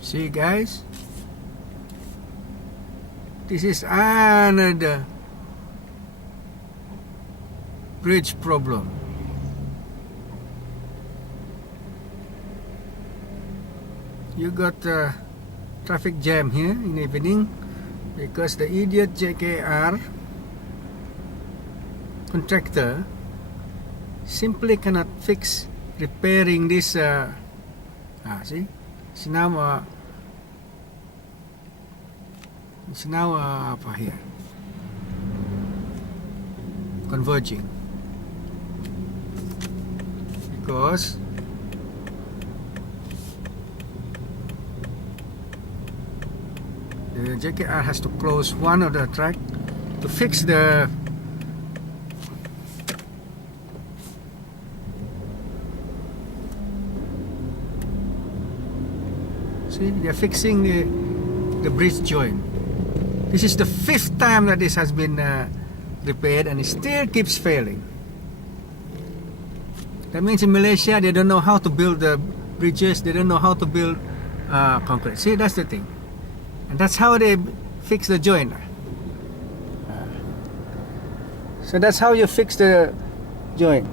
See guys, this is another bridge problem. You got a traffic jam here in the evening because the idiot JKR contractor simply cannot fix repairing this see, it's now apa here, converging, because the JKR has to close one of the track to fix the see, they're fixing the bridge joint. This is the 5th time that this has been repaired, and it still keeps failing. That means in Malaysia they don't know how to build the bridges, they don't know how to build concrete. See, that's the thing. And that's how they fix the joint. So that's how you fix the joint.